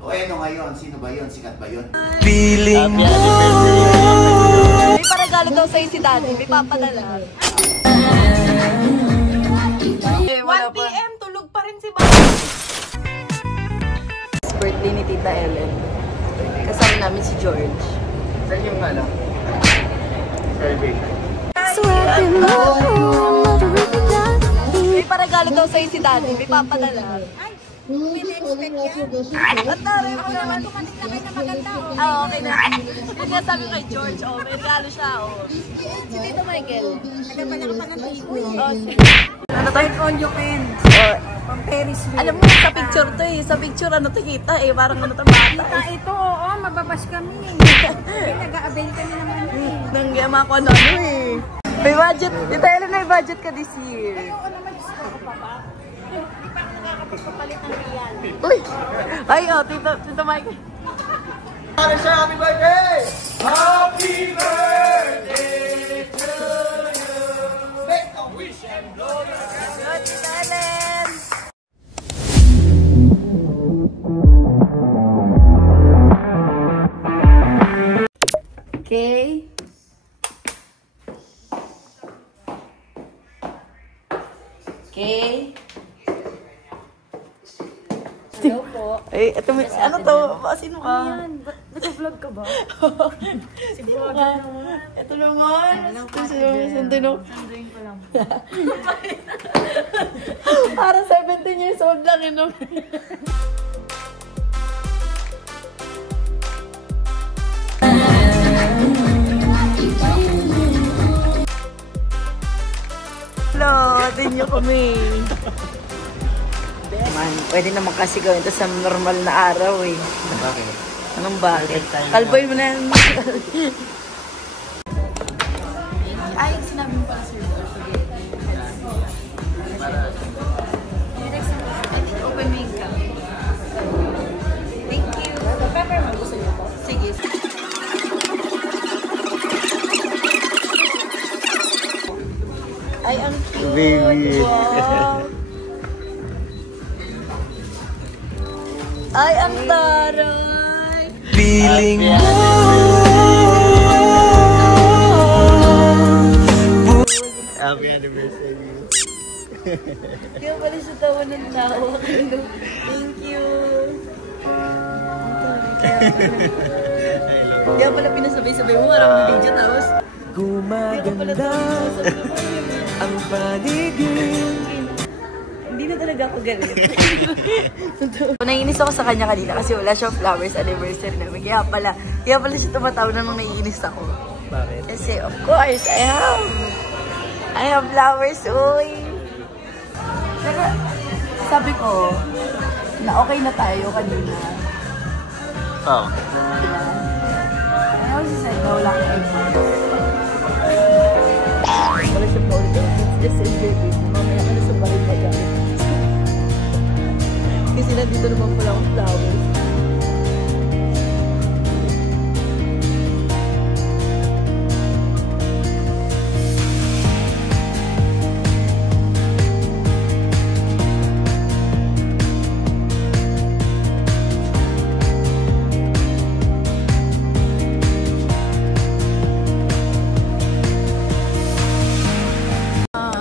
O ano ngayon? Sino ba yun? Sikat ba yun? Feeling mo. May paragalo daw sa'yo si Daddy. May papadala. 1 PM, tulog pa rin si Baba. Birthday ni Tita Ellen. Kasama namin si George. Saan yung ano? Survey. May paragalo daw sa'yo si Daddy. May papadala. Ini-expect yan. At taray mo naman. Tumating na kayo na maganda. Okay na. Yun nga sabi kay George. Oh, may regalo siya. Oh. Si Tito Michael. Nagpapalaki pa ng tikoy. Oh, Ano tayo on your pen? Pang Paris wheel. alam mo, sa picture to eh. Sa picture ano to kita eh. Parang ano to bata Kita eh. ito, oo, mababas kami. Nag-a-avail kami naman eh. Nangyama ko ano eh. May budget. Tita Ellen, may budget ka this year. Oo naman, gusto ko pa ba? Hindi pa ako nakakapagpapalit ng real. Uy! Ay, oh, Tito Michael. Happy birthday! Happy birthday to you! Make a wish and blow your Good, Tita Ellen! Okay. Okay. Hello po. Eh, ito, ano to? Sino ka? Nag-vlog ka ba? Sino ka? Ito naman. Sandino. Sanduin ko lang. Parang 17 years old lang yun. Hello, din nyo kami. Man, pwede naman kasi gawin ito sa normal na araw eh. Bakit? Anong bakit? Kalboy mo na yan. Ay, sinabi mo pala sir. Sige. Open make ka. Thank you. Pepper mo, gusto niyo po? Sige. Ay, ang cute. Baby. Wow. Ay, ang taray. Feeling mo. Happy anniversary. Kaya pala sa tawa ng tawa. Thank you. Kaya pala pinasabay-sabay mo. Parang may video tapos. Gumaganda ang paligid. Hindi na talaga ako galit. Naiinis ako sa kanya kanina kasi wala siyang flowers anniversary namin. Kaya pala siya tumatawa na nung naiinis ako. Bakit? Kasi of course, I have flowers, uy. Pero sabi ko na okay na tayo kanina. Oo. Ano si Sai? Wala kang effort. Wala siya pa ulit. Just enjoy it. Mamaya ka na sa bahay mag-gamit. Kasi nandito naman pala akong flowers.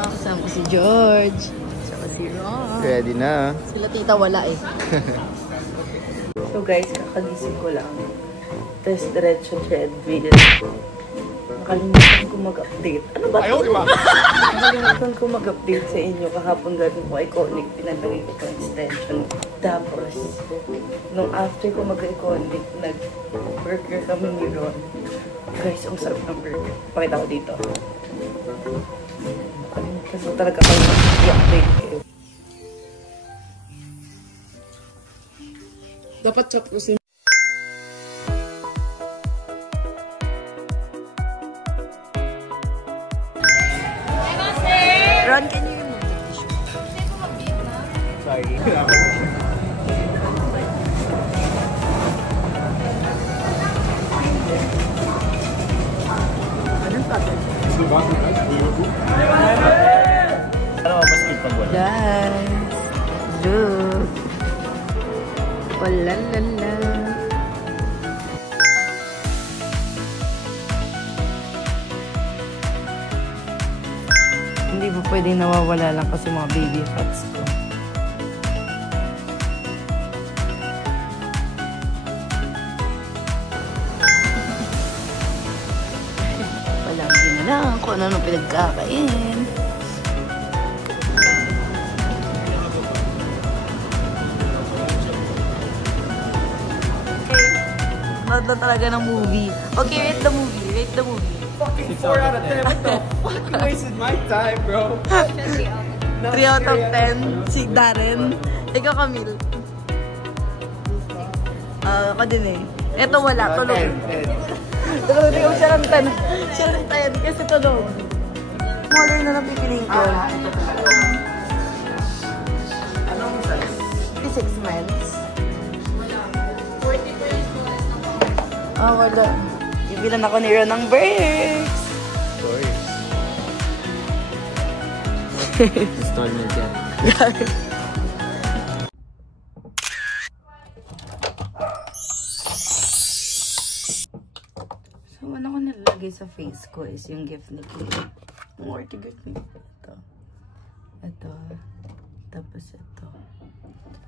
Kasama si George. Kasama si Ron. Ready na. Sila tita wala eh. So guys, kakagising ko lang. Tapos diretso treadmill. Nakalimutan ko mag-update. Ano ba ito? Nakalimutan ko mag-update sa inyo. Kahapon gagawin ko iconic. Pinalagay ko itong extension. Tapos, nung after ko mag-iconic, nag-burger kami ni Ron. Guys, ang sarap ng burger. Pakita ko dito. Kasi talaga kayo mag-update kayo. Dapat chat ko si Ron, can you remove the tissue? Sorry. Anong pattern? Ano mas cute pag wala? Guys, look. Walalala. Hindi po pwedeng nawawala lang kasi mga baby fats ko. Palagi na lang kung ano pinagkakain. Nood lang talaga ng movie. Okay, rate the movie. Rate the movie. Fucking 4 out of 10. What the fuck? You wasted my time, bro. 3 out of 10. Si Darren. Ikaw, Camille. Ako din eh. Ito wala. Tulog. Tulog. Hindi ko siya ng 10. Siya ng 10 kasi tulog. Smaller na lang pipiliin ko. Anong size? 56 months. Wala. Ibilan ako ni Ron ng birds. Stories. Installment yan. So, ano ko nilalagay sa face ko is yung gift ni Kay. More to gift ni ito. Ito. Tapos ito.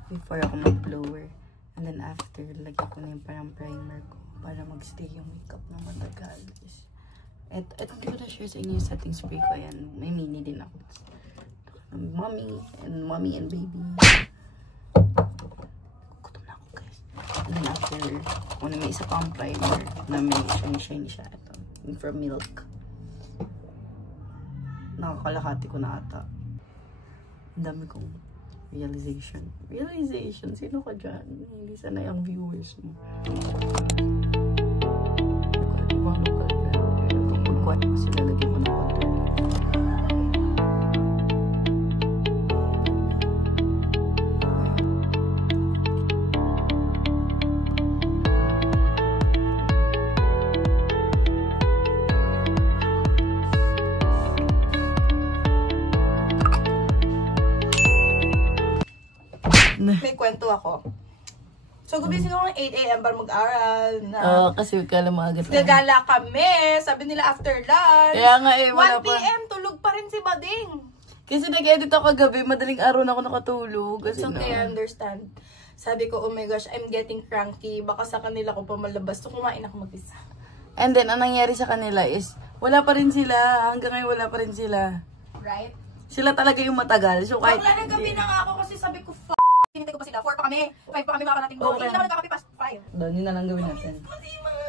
Before ako mag-blower. And then after, lagyan ko na yung parang primer ko. Para mag-stay yung makeup na matagal. Ito ko na-share sa inyo yung setting spray ko. Ayan, may mini din ako. Mommy and baby. Gutom na ako, guys. And then after, kung may isa pang primer na may shiny siya. Ito, yung from Milk. Nakakalahati ko na ata. Ang dami kong realization. Sino ka dyan? Hindi sana yung viewers mo. Ibang lokal pero itong pagkwat kasi lalagyan mo ng contour. May kwento ako. So, gumising ako ng 8 AM para mag-aral. Kasi kala maaga tayo. Gagala kami. Sabi nila after lunch. Kaya nga eh, wala 1 pa. PM, tulog pa rin si Bading. Kasi nag-edit ako kagabi, madaling araw na ako nakatulog. Kasi So, I understand. Sabi ko, oh my gosh, I'm getting cranky. Baka sa kanila ko pa malabas. So, kumain ako mag-isa. And then, ang nangyari sa kanila is, wala pa rin sila. Hanggang ngayon, wala pa rin sila. Right? Sila talaga yung matagal. So, kahit... Wala nang gabi na nga ako kasi sabi ko, hinintay ko pa sila. 4 pa kami. 5 pa kami makakarating doon. Hindi naman nagkakapi past 5. Doon, yun na lang gawin natin.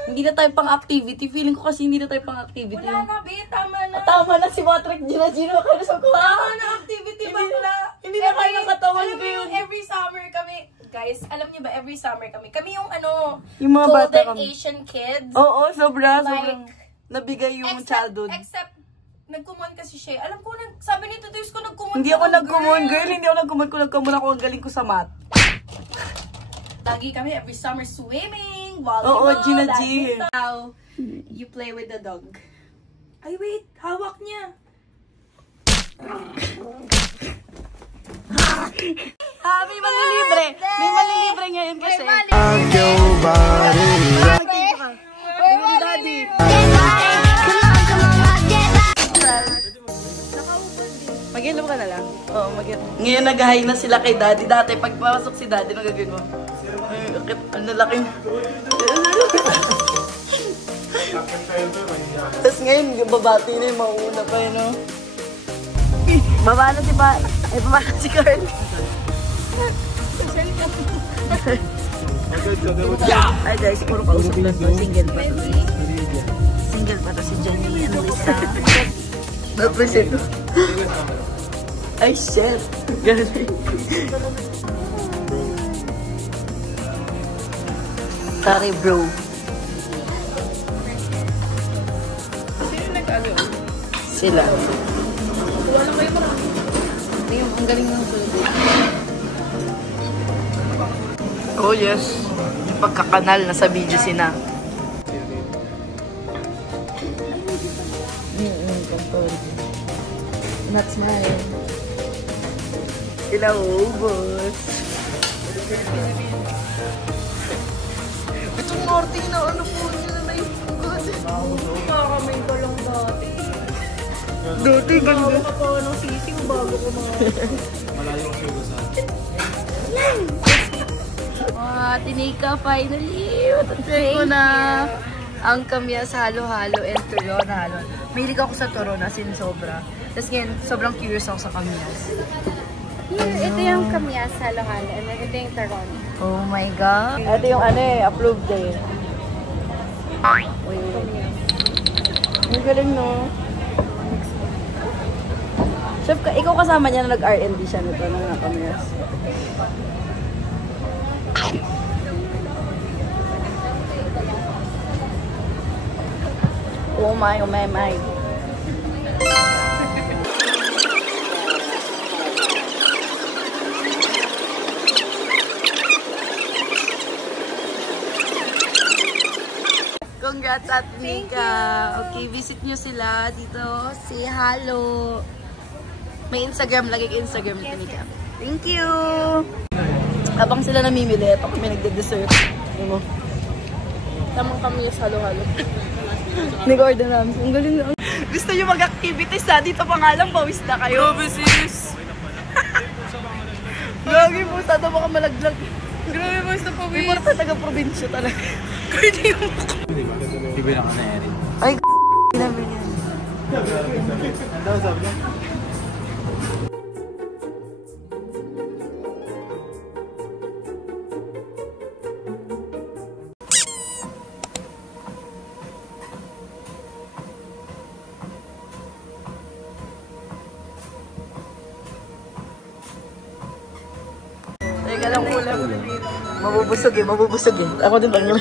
Hindi na tayo pang activity. Feeling ko kasi hindi na tayo pang activity. Wala na, be. Tama na. Tama na si Patrick Gina-Gino. Kalusog ko. Tama na activity bakla. Hindi na kayo nakatawan Alam ko mo yun. yung every summer kami. Guys, alam niyo ba every summer kami? Kami yung ano, Yung mga bata Golden kami. Asian kids. Oo, sobrang Like, nabigay yung childhood. Except, nagkumon kasi siya. Alam ko, sabi ni Tutus ko, nagkumon Hindi ako nagkumon, girl. Hindi ako nagkumon. Kung nagkumon ako, ang galing ko sa math. Lagi kami every summer swimming, volleyball. Oo, Gina G. Now, you play with the dog. Ay, wait. Hawak niya. May malilibre. May malilibre ngayon kasi. Daddy. Mag-inom ka na lang? Oo, mag-inom. Ngayon nag-high na sila kay Daddy. Dati, pag pasok si Daddy, nagagawin mo. Ano laking... Tapos ngayon, babati na yung mauuna pa yun, no? Baba na si Ba... Ay, baba na si Carl. Ay guys, puro kausap lang to. Single pa to. Single pa to si Johnny and Lisa. Tapos ito. Ay, shit. Galing. Sorry, bro. Sino nag-ano? Sila. Ang galing ng sulod. Oh, yes. Yung pagkakanal na sa video sina. Not smiling. Sila ubos. parting na ano po nila na yung good. Makakamay ko lang dati. Dati, ganda. Bago ka pa ng sisig, bago ko mga... Malayo ang sugo sa Tinika, finally! Matantry ko na ang kamyas halo-halo and turon halo. Mahilig ako sa turon, as in sobra. Tapos ngayon, sobrang curious ako sa kamyas. Ito yung kamyas, halo-halo. And then ito yung taron. Oh my God! Ito yung ano eh, approved eh. Ang galing no? Chef, ikaw kasama niya na nag-R&D siya nito ng kamyas. Oh my, oh my, my. Congrats at Nika. Okay, visit nyo sila dito. Say hello. May Instagram, lagi ka Instagram nito, Nika. Thank you! Habang sila namimili, ito kami nagde-dessert. Ano? Tamang kami sa halo-halo. Nag-order namin. Ang galing lang. Gusto nyo mag-activities ha? Dito pa nga lang, pawis na kayo. Grabe sis! Grabe po, sana baka malaglag. Grabe po, sa pawis. May parang taga-probinsya talaga. Kaya yung... Di ba na ka na Erin? Ay, namin yan. Ano daw sabi niya? Teka lang ulam. Mabubusog eh, mabubusog eh. Ako din lang yun.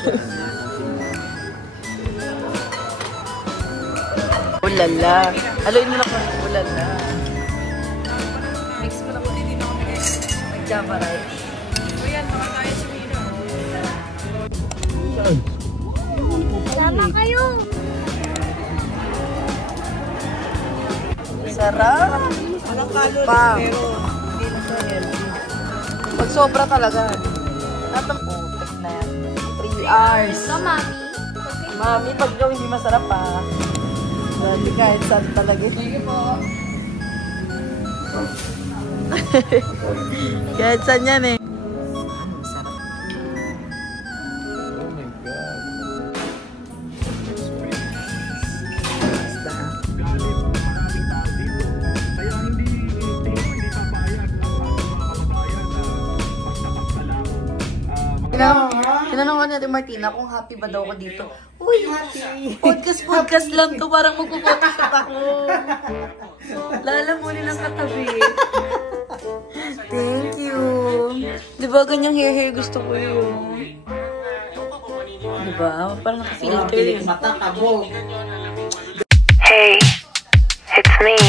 Ulala. Haluin mo na ko. Ulala. Mix mo na ko. Hindi na kami guys. Mag-java rice. O yan, mga tayo sumino. Sama kayo! Sarap. Walang calorie pero hindi na siya healthy. Pag sobra talaga. At ang putik na yan. 3 hours. So, mami. Mami, pag daw hindi masarap pa. Hindi kahit saan talaga. Thank you po. Kahit saan yan eh. Sarap. Oh my God. Tinanong ko natin Martina kung happy ba daw ako dito. Uy, happy. Podcast lang to. Parang magpo-photoshoot ako. Lalamuli ng katabi. Thank you. Diba ganyang hair gusto ko yun. Diba? Parang naka-filter eh. Hey, it's me.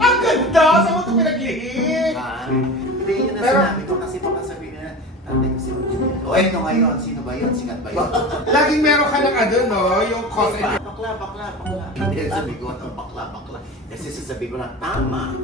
Ang ganda! Saan mo ito pinaglihin? Hindi, yun na sinabi ko kasi baka sabihin na tatay ko si Roger. O eto ngayon, sino ba yun? Sikat ba yun? Laging meron ka ng ano, no? Yung cause and... Bakla. Hindi, sabi ko, bakla. Kasi sasabi ko na tama.